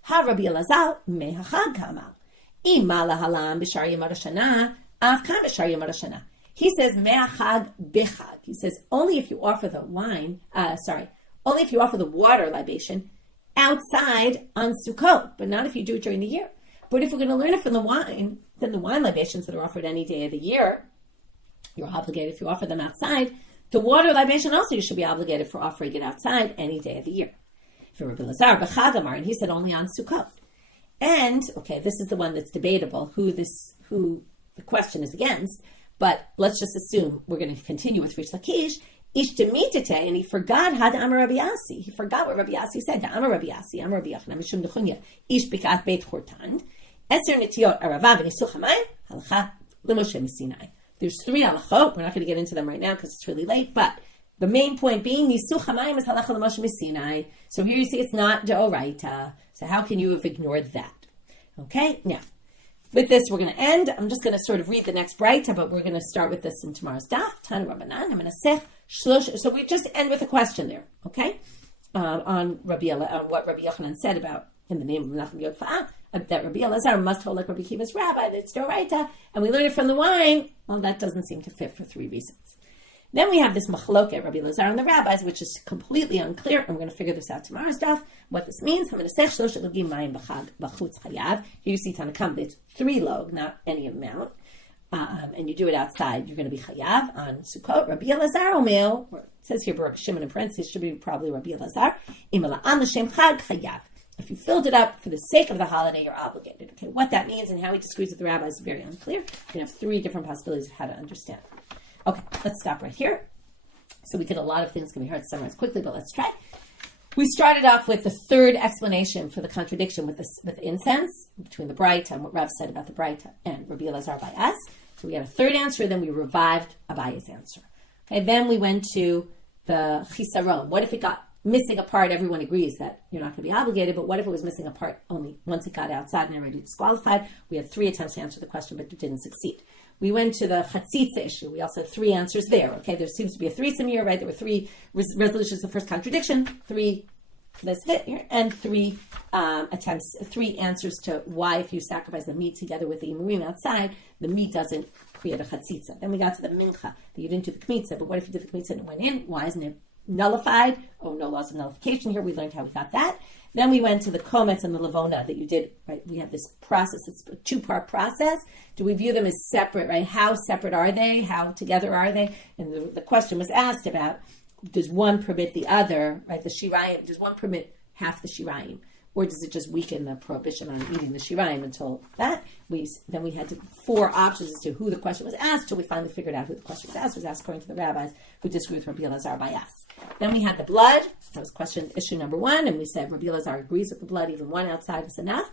Ha Rabbi Elazar mehachag kamal. Ima lahalam b'shar yemar hashana, afkan b'shar yemar hashana. He says mehachag b'chag. He says only if you offer the only if you offer the water libation outside on Sukkot, but not if you do it during the year. But if we're going to learn it from the wine, then the wine libations that are offered any day of the year, you're obligated if you offer them outside. The water libation also you should be obligated for offering it outside any day of the year. For Rabbi Elazar, b'chagamar, and he said only on Sukkot. And, okay, this is the one that's debatable, who the question is against, but let's just assume we're going to continue with Rish Lakish. Ishtamitite, and he forgot Had Amar Rabbi Asi. He forgot what Rabbi Asi said. Amar Rabbi Asi, Amar Rabbi Yochanan, Mishum Dechunya, Ish Bikat Beit Chortan, Eser Netiot Aravav and Nisuch Hamayim, Halacha L'Moshe Sinai. There's 3 halachot. We're not going to get into them right now because it's really late, but the main point being Nisuch Hamayim is Halacha L'Moshe Sinai. So here you see it's not Deoraita. So how can you have ignored that? Okay, now with this we're going to end. I'm just going to sort of read the next braita, but we're going to start with this in tomorrow's daf. Tana Rabbanan. I'm going to say shlosh. So we just end with a question there, okay? On what Rabbi Yochanan said about in the name of Menachem Yodfa'ah, that Rabbi Elazar must hold like Rabbi Kiva's rabbi, that's Doraita, and we learn it from the wine. Well, that doesn't seem to fit for 3 reasons. Then we have this machloket, Rabbi Elazar and the rabbis, which is completely unclear. I'm going to figure this out tomorrow's daf, what this means. I'm going to say shlosh logim mayim b'chutz chayav. Here you see Tanakam, it's 3 log, not any amount. And you do it outside, you're going to be chayav on Sukkot. Rabbi Elazar omel, or it says here Baruch Shimon in parentheses, should be probably Rabbi Elazar. Imala an l'shem chag chayav. If you filled it up for the sake of the holiday, you're obligated. Okay, what that means and how he disagrees with the rabbis is very unclear. You can have 3 different possibilities of how to understand it. Okay, let's stop right here. So we get a lot of things can be hard to summarize quickly, but let's try. We started off with the 3rd explanation for the contradiction with incense between the braita and what Rav said about the braita and Rabbi Elazar by us. So we had a 3rd answer, then we revived Abaye's answer. Okay, then we went to the chisaron. What if it got missing a part? Everyone agrees that you're not going to be obligated, but what if it was missing a part only once it got outside and already disqualified? We had 3 attempts to answer the question, but didn't succeed. We went to the chatzitza issue. We also had 3 answers there. Okay, there seems to be a threesome here, right? There were 3 resolutions of the first contradiction, 3 that's it here, and 3 attempts, 3 answers to why if you sacrifice the meat together with the imurim outside, the meat doesn't create a chatzitza. Then we got to the mincha, that you didn't do the kmitza, but what if you did the kmitza and it went in? Why isn't it nullified? Oh, no laws of nullification here. We learned how we got that. Then we went to the kometz and the levona that you did, right? We have this process. It's a 2-part process. Do we view them as separate, right? How separate are they? How together are they? And the question was asked about, does one permit the other, right? The shirayim, does one permit half the shirayim? Or does it just weaken the prohibition on eating the shirayim until that? Then we had 4 options as to who the question was asked, till we finally figured out who the question was asked. It was asked according to the rabbis who disagree with Rabbi Elazar by us. Then we had the blood. That was issue number 1, and we said Rabbi Elazar agrees with the blood, even 1 outside is enough.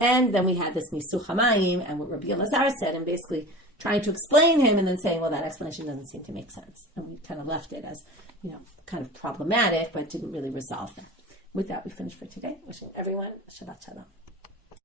And then we had this nisuch hamayim, and what Rabbi Elazar said, and basically trying to explain him, and then saying, well, that explanation doesn't seem to make sense. And we kind of left it as, kind of problematic, but didn't really resolve that. With that, we finish for today. Wishing everyone Shabbat Shalom.